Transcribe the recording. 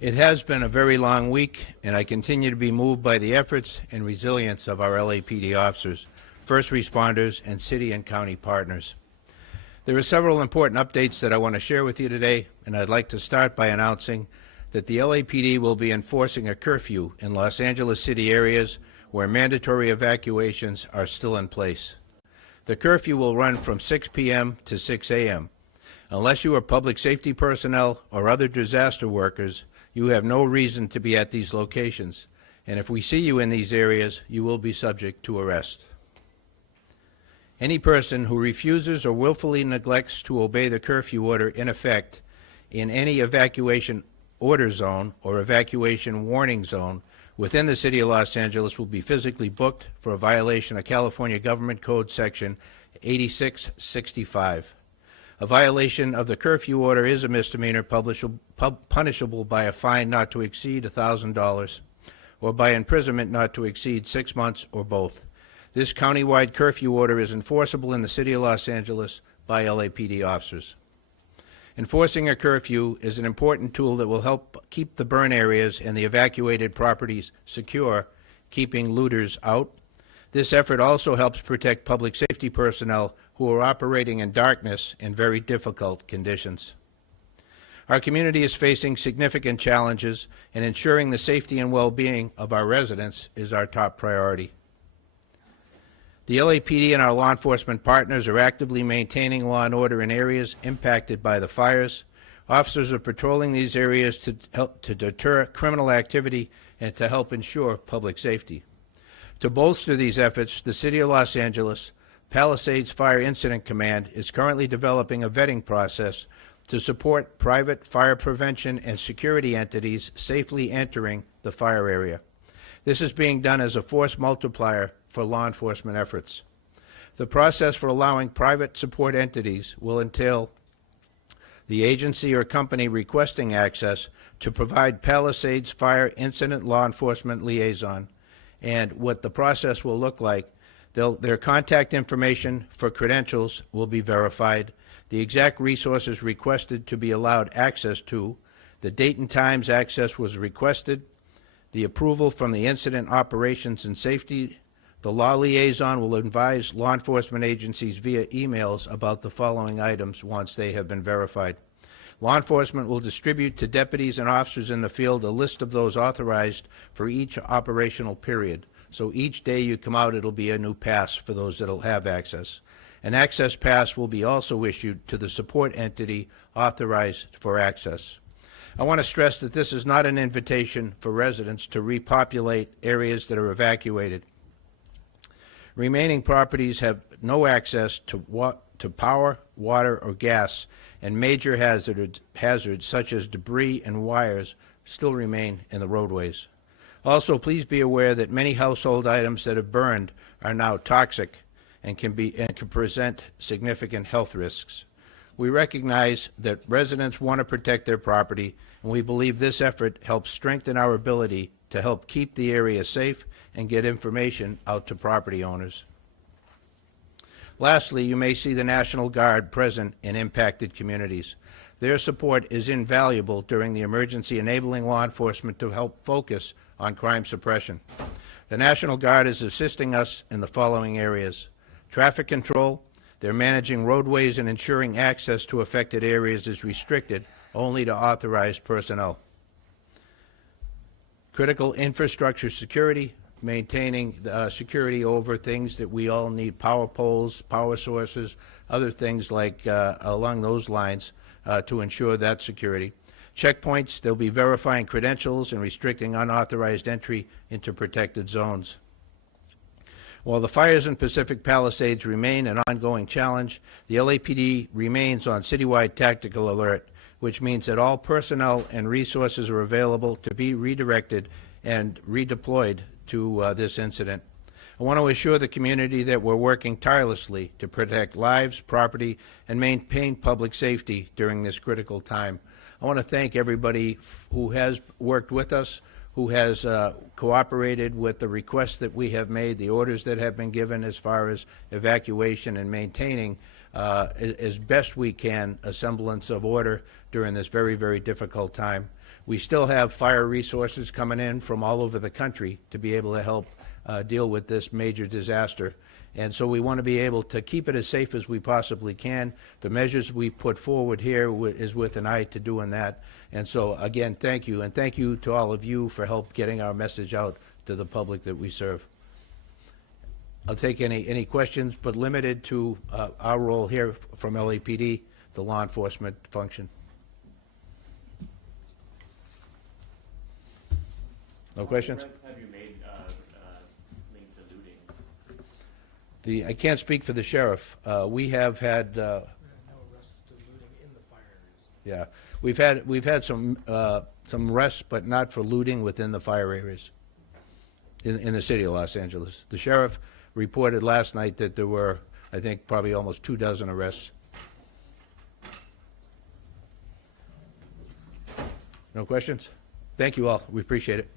It has been a very long week, and I continue to be moved by the efforts and resilience of our LAPD officers, first responders, and city and county partners. There are several important updates that I want to share with you today, and I'd like to start by announcing that the LAPD will be enforcing a curfew in Los Angeles city areas where mandatory evacuations are still in place. The curfew will run from 6 p.m. to 6 a.m. Unless you are public safety personnel or other disaster workers, you have no reason to be at these locations, and if we see you in these areas, you will be subject to arrest. Any person who refuses or willfully neglects to obey the curfew order in effect in any evacuation order zone or evacuation warning zone within the city of Los Angeles will be physically booked for a violation of California Government Code Section 8665. A violation of the curfew order is a misdemeanor punishable by a fine not to exceed $1,000 or by imprisonment not to exceed 6 months or both. This countywide curfew order is enforceable in the city of Los Angeles by LAPD officers. Enforcing a curfew is an important tool that will help keep the burn areas and the evacuated properties secure, keeping looters out. This effort also helps protect public safety personnel who are operating in darkness in very difficult conditions. Our community is facing significant challenges, and ensuring the safety and well-being of our residents is our top priority. The LAPD and our law enforcement partners are actively maintaining law and order in areas impacted by the fires. Officers are patrolling these areas to help to deter criminal activity and to help ensure public safety. To bolster these efforts, the City of Los Angeles Palisades Fire Incident Command is currently developing a vetting process to support private fire prevention and security entities safely entering the fire area. This is being done as a force multiplier for law enforcement efforts. The process for allowing private support entities will entail the agency or company requesting access to provide Palisades Fire Incident Law Enforcement Liaison, and what the process will look like. Their contact information for credentials will be verified, the exact resources requested to be allowed access to, the date and times access was requested, the approval from the Incident Operations and Safety. The law liaison will advise law enforcement agencies via emails about the following items once they have been verified. Law enforcement will distribute to deputies and officers in the field a list of those authorized for each operational period. So each day you come out, it'll be a new pass for those that'll have access. An access pass will be also issued to the support entity authorized for access. I want to stress that this is not an invitation for residents to repopulate areas that are evacuated. Remaining properties have no access to power, water, or gas, and major hazards such as debris and wires still remain in the roadways. Also, please be aware that many household items that have burned are now toxic and can present significant health risks. We recognize that residents want to protect their property, and we believe this effort helps strengthen our ability to help keep the area safe and get information out to property owners. Lastly, you may see the National Guard present in impacted communities. Their support is invaluable during the emergency, enabling law enforcement to help focus on crime suppression. The National Guard is assisting us in the following areas: traffic control. They're managing roadways and ensuring access to affected areas is restricted only to authorized personnel. Critical infrastructure security, maintaining security over things that we all need, power poles, power sources, other things like along those lines to ensure that security. Checkpoints, they'll be verifying credentials and restricting unauthorized entry into protected zones. While the fires in Pacific Palisades remain an ongoing challenge, the LAPD remains on citywide tactical alert, which means that all personnel and resources are available to be redirected and redeployed to this incident. I want to assure the community that we're working tirelessly to protect lives, property, and maintain public safety during this critical time. I want to thank everybody who has worked with us, who has cooperated with the requests that we have made, the orders that have been given as far as evacuation and maintaining as best we can a semblance of order during this very, very difficult time. We still have fire resources coming in from all over the country to be able to help deal with this major disaster. And so we want to be able to keep it as safe as we possibly can. The measures we put forward here is with an eye to doing that. And so, again, thank you. And thank you to all of you for help getting our message out to the public that we serve. I'll take any questions, but limited to our role here from LAPD, the law enforcement function. No questions? What arrests have you made linked to looting? I can't speak for the sheriff. We have had, No arrests to looting in the fire areas. yeah, we've had some arrests, but not for looting within the fire areas in the city of Los Angeles. The sheriff reported last night that there were, I think, probably almost 24 arrests. No questions? Thank you all. We appreciate it.